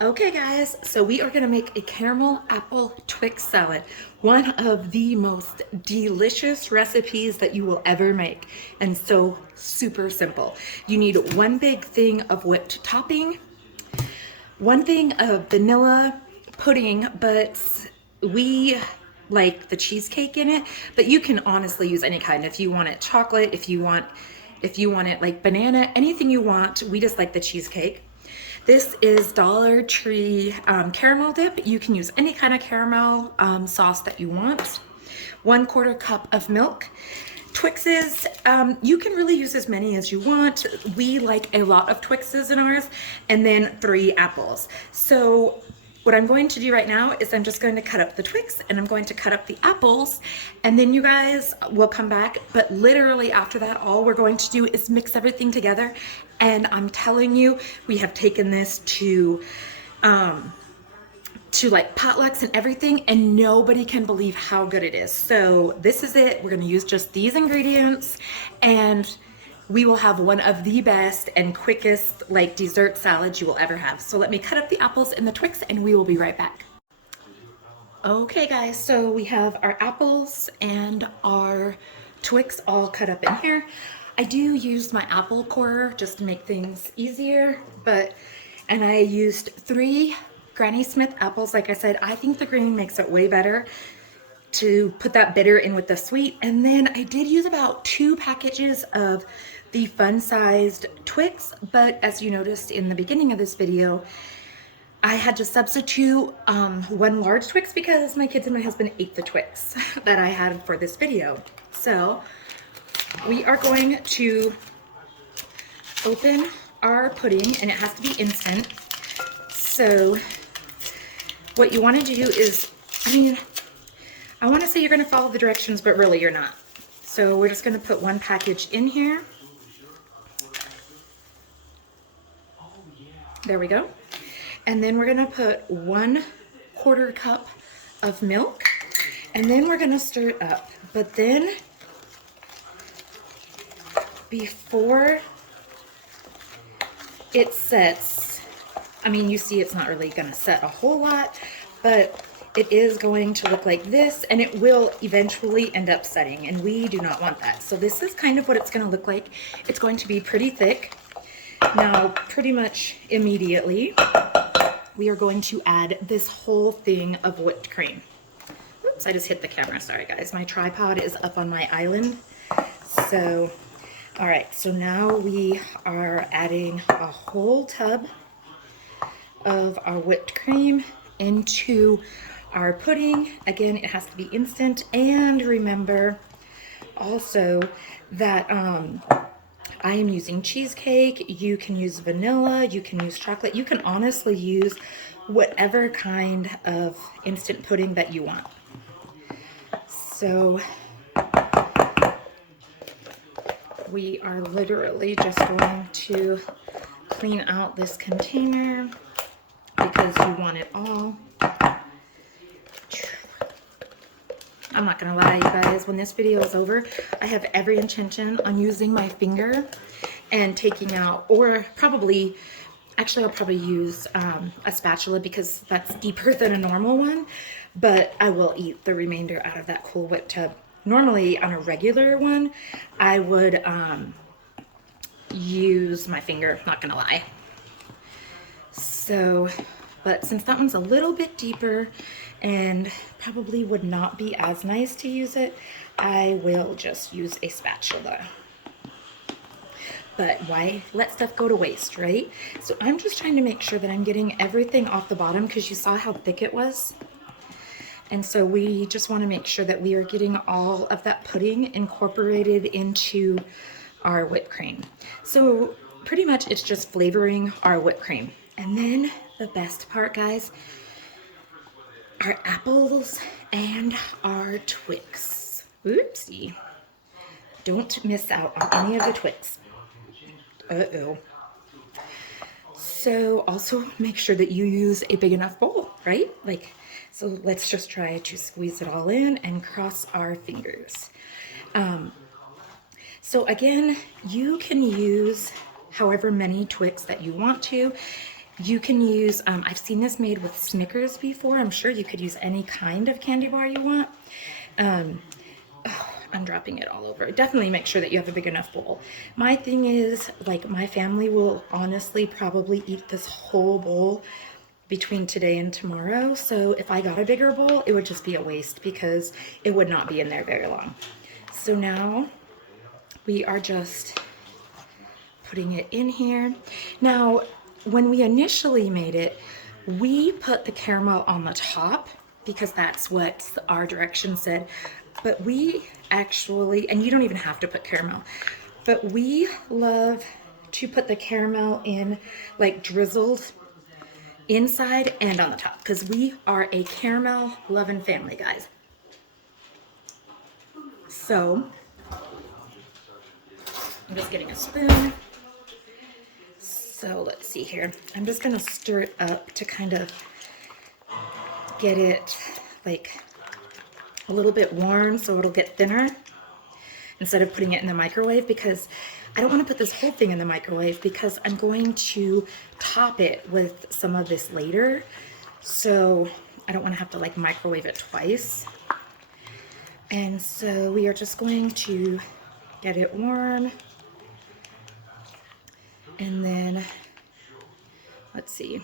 Okay guys, so we are gonna make a caramel apple Twix salad. One of the most delicious recipes that you will ever make. And so super simple. You need one big thing of whipped topping, one thing of vanilla pudding, but we like the cheesecake in it, but you can honestly use any kind. If you want it chocolate, if you want it like banana, anything you want. We just like the cheesecake. This is Dollar Tree caramel dip. You can use any kind of caramel sauce that you want. 1/4 cup of milk. Twixes, you can really use as many as you want. We like a lot of Twixes in ours, and then 3 apples. So what I'm going to do right now is I'm just going to cut up the Twix and I'm going to cut up the apples, and then you guys will come back. But literally after that, all we're going to do is mix everything together. And I'm telling you, we have taken this to like potlucks and everything, and nobody can believe how good it is. So this is it. We're gonna use just these ingredients, and we will have one of the best and quickest like dessert salads you will ever have. So let me cut up the apples and the Twix and we will be right back. Okay guys, so we have our apples and our Twix all cut up in here. I do use my apple core just to make things easier, and I used 3 Granny Smith apples. Like I said, I think the green makes it way better to put that bitter in with the sweet. And then I did use about 2 packages of the fun-sized Twix, but as you noticed in the beginning of this video, I had to substitute 1 large Twix because my kids and my husband ate the Twix that I had for this video. So we are going to open our pudding, and it has to be instant. So what you want to do is, I want to say you're going to follow the directions, but really you're not. So we're just going to put 1 package in here. There we go. And then we're going to put 1/4 cup of milk, and then we're going to stir it up. But then before it sets, you see it's not really going to set a whole lot, but it is going to look like this, and it will eventually end up setting, and we do not want that. So this is kind of what it's going to look like. It's going to be pretty thick. Now, pretty much immediately, we are going to add this whole thing of whipped cream. Oops, I just hit the camera. Sorry, guys. My tripod is up on my island. So, all right. So now we are adding a whole tub of our whipped cream into our pudding. Again, it has to be instant. And remember also that I am using cheesecake. You can use vanilla, you can use chocolate. You can honestly use whatever kind of instant pudding that you want. So we are literally just going to clean out this container because you want it all. I'm not gonna lie, you guys, when this video is over, I have every intention on using my finger and taking out, or probably, actually I'll probably use a spatula because that's deeper than a normal one, but I will eat the remainder out of that Cool Whip tub. Normally on a regular one, I would use my finger, not gonna lie. So, but since that one's a little bit deeper and probably would not be as nice to use it, I will just use a spatula. But why let stuff go to waste, right? So I'm just trying to make sure that I'm getting everything off the bottom because you saw how thick it was. And so we just want to make sure that we are getting all of that pudding incorporated into our whipped cream. So pretty much it's just flavoring our whipped cream. And then the best part, guys, our apples and our Twix. Oopsie. Don't miss out on any of the Twix. Uh-oh. So also make sure that you use a big enough bowl, right? So let's just try to squeeze it all in and cross our fingers. So again, you can use however many Twix that you want to. You can use, I've seen this made with Snickers before. I'm sure you could use any kind of candy bar you want. Oh, I'm dropping it all over. Definitely make sure that you have a big enough bowl. My thing is, like, my family will honestly probably eat this whole bowl between today and tomorrow. So if I got a bigger bowl, it would just be a waste because it would not be in there very long. So now we are just putting it in here. Now, when we initially made it, we put the caramel on the top because that's what our directions said. But we actually, and you don't even have to put caramel, but we love to put the caramel in like drizzled inside and on the top because we are a caramel loving family, guys. So I'm just getting a spoon. So let's see here. I'm just gonna stir it up to kind of get it like a little bit warm so it'll get thinner instead of putting it in the microwave, because I don't want to put this whole thing in the microwave because I'm going to top it with some of this later. So I don't want to have to like microwave it twice. And so we are just going to get it warm. And then, let's see.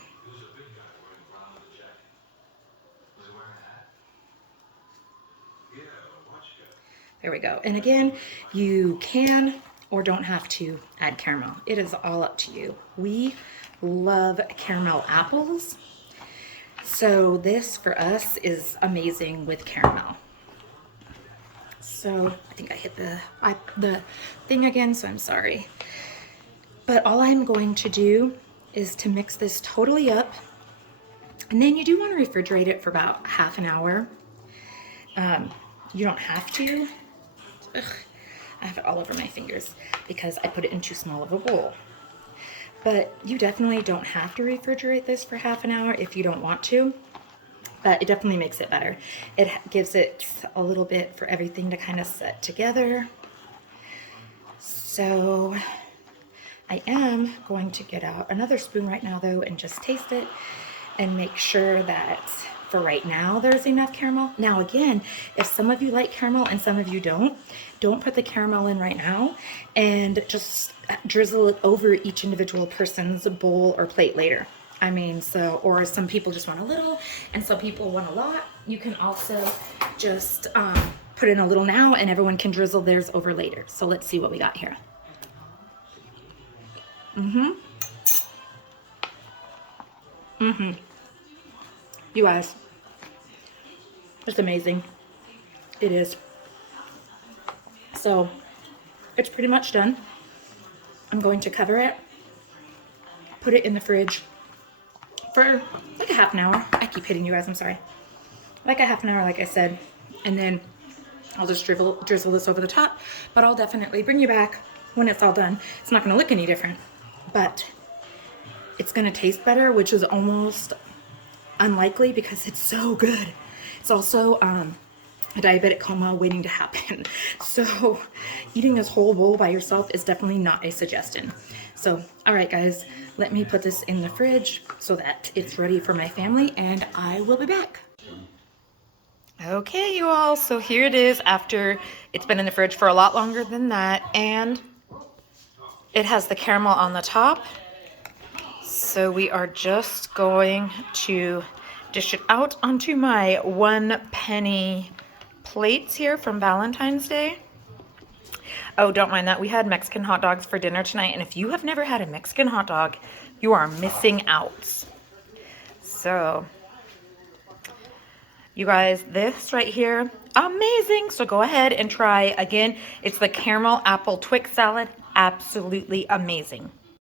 There we go. And again, you can or don't have to add caramel. It is all up to you. We love caramel apples. So this for us is amazing with caramel. So I think I hit the thing again, so I'm sorry. But all I'm going to do is to mix this totally up. And then you do want to refrigerate it for about half an hour. You don't have to. Ugh, I have it all over my fingers because I put it in too small of a bowl. But you definitely don't have to refrigerate this for half an hour if you don't want to. But it definitely makes it better. It gives it a little bit for everything to kind of set together. So I am going to get out another spoon right now though and just taste it and make sure that for right now there's enough caramel. Now again, if some of you like caramel and some of you don't put the caramel in right now and just drizzle it over each individual person's bowl or plate later. I mean, so, or some people just want a little and some people want a lot. You can also just put in a little now and everyone can drizzle theirs over later. So let's see what we got here. You guys, it's amazing. It is. So it's pretty much done. I'm going to cover it, put it in the fridge for like a half an hour. I keep hitting you guys, I'm sorry. Like a half an hour, like I said. And then I'll just drizzle this over the top, but I'll definitely bring you back when it's all done. It's not gonna look any different, but it's gonna taste better, which is almost unlikely because it's so good. It's also a diabetic coma waiting to happen. So eating this whole bowl by yourself is definitely not a suggestion. So, all right guys, let me put this in the fridge so that it's ready for my family and I will be back. Okay, you all, so here it is after it's been in the fridge for a lot longer than that, and it has the caramel on the top. So we are just going to dish it out onto my 1 penny plates here from Valentine's Day. Oh, don't mind that. We had Mexican hot dogs for dinner tonight, and if you have never had a Mexican hot dog, you are missing out. So, you guys, this right here, amazing. So go ahead and try. Again, it's the caramel apple Twix salad. Absolutely amazing.